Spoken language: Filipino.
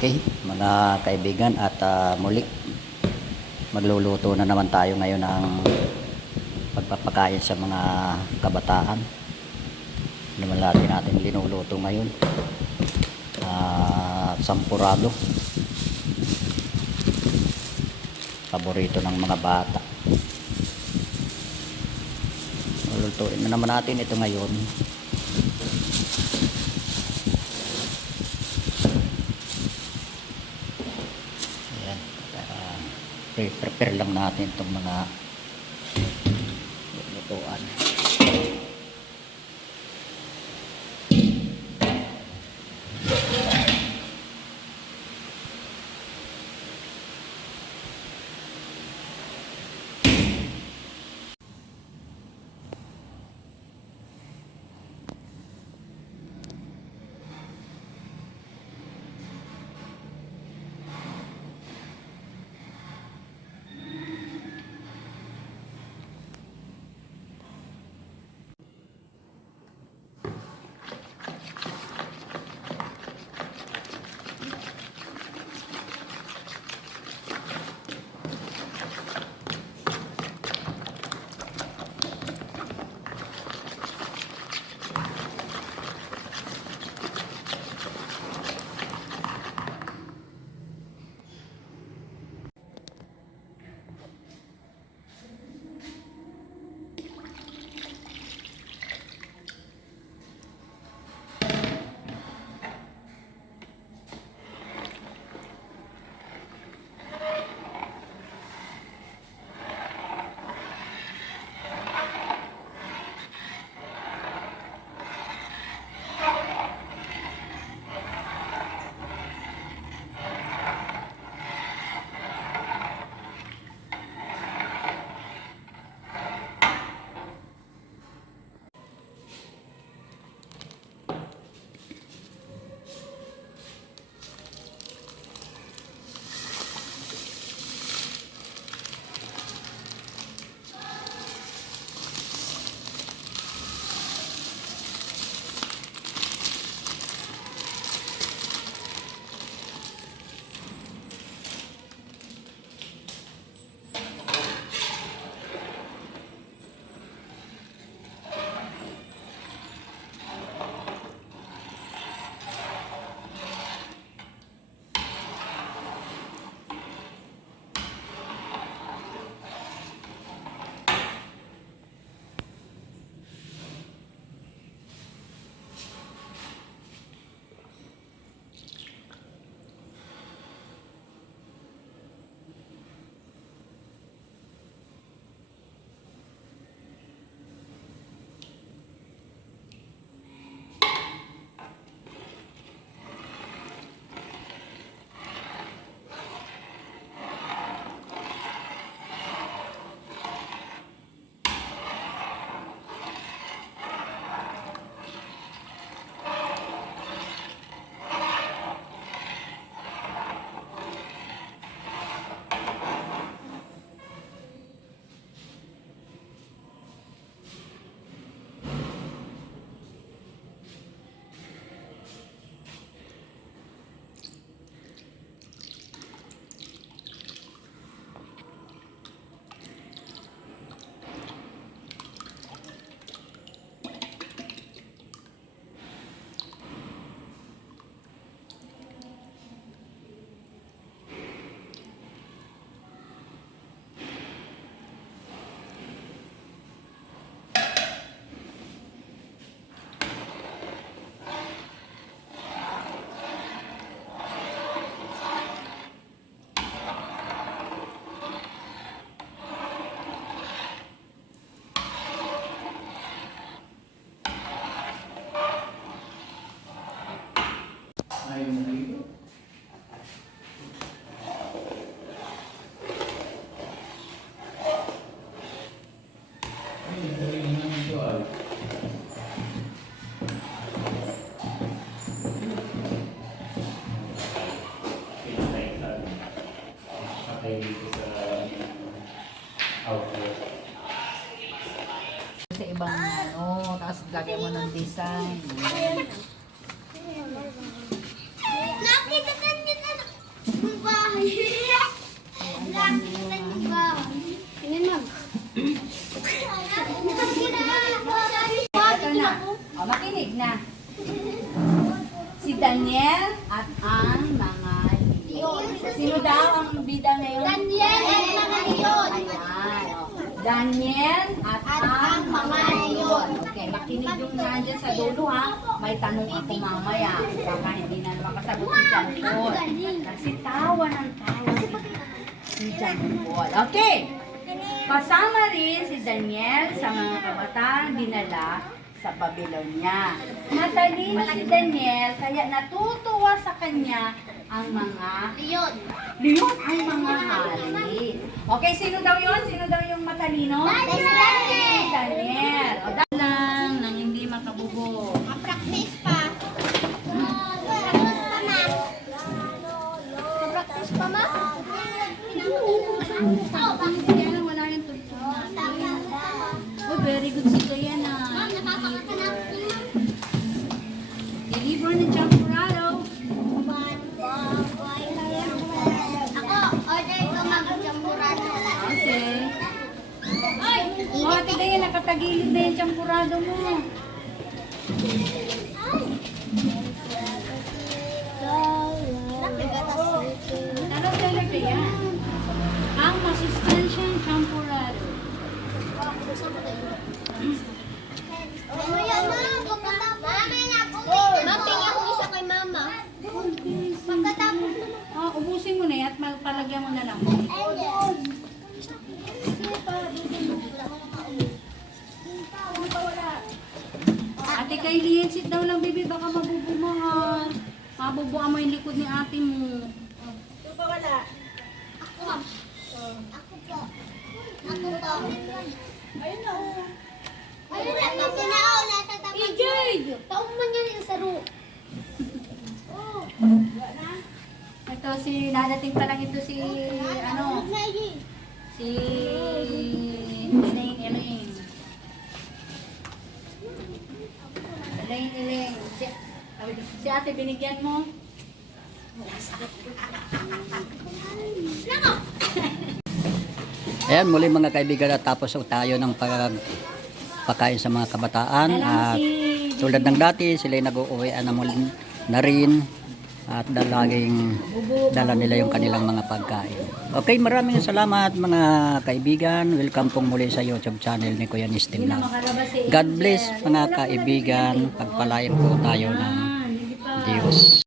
Okay, mga kaibigan at muli magluluto na naman tayo ngayon ng pagpapakain sa mga kabataan. Naman natin linuluto ngayon. Sampurado. Paborito ng mga bata. Lulutuin na naman natin ito ngayon. Prepare lang natin itong mga lutuan. Sa ibang ano, tapos lagyan mo ng design. Nakita ka niya na Ito na. O, makinig na. Si Daniel at ang mga leon. Sino daw ang bida ngayon? Daniel at mga leon. Ayan. O. Daniel at ang mga leon. Okay, makinig yung nandiyan sa dulo ha. May tanong ako mamaya. Baka hindi na makasagot si John Paul. Kasi tawa ng tawa si John Paul. Okay. Kasama rin si Daniel sa mga kabataan dinala sa Babylonia. Matalino si Daniel kaya natutuwa sa kanya ang mga Leon. leon, ang mga hari. Okay, sino daw yon? Sino daw yung matalino? Daniel! Si Daniel. O, dahil lang nang hindi makabubo. Ma-practice pa. Ma-practice pa, ma'am. Ma-practice pa, ma'am? Oh, bakit? Kaya lang wala yung tugtog natin. Oh, very good si Diana. Ma'am, napapakata na ako. Deliver ni Champurado. Ako, order ko mag-chamburado. Okay. Ay! Oh, Ate Daya, nakatagilid na yung champurado mo. Ano talaga yan? Ang masustansyang champurado. Mamaya na, mamaya na po. Maping ako isa kay mama. Pagkatapos na. Ubusin mo na yan at magpalagyan mo na lang. Ate Kailin, sit down lang, baby. Baka mabubumahan. Mabubuhan mo yung likod ni ate mo. Ako, ma'am. Ako po. Ako po. Ayun na, oh. Ayun na, kasi na, oh. Nasa tapat. EJ! Taong man yan yung saro. Oh. Ito si, nadating pa lang ito si, ano, si Elaine. Elaine. Si ate binigyan mo? Ayan, muli mga kaibigan, at tapos tayo ng pagpakain sa mga kabataan. At tulad ng dati, sila'y nag-uuwian na muli na rin. At laging dala nila yung kanilang mga pagkain. Okay, maraming salamat mga kaibigan. Welcome pong muli sa YouTube channel ni Kuya Nistin Vlog. God bless mga kaibigan. Pagpalain po tayo ng Diyos.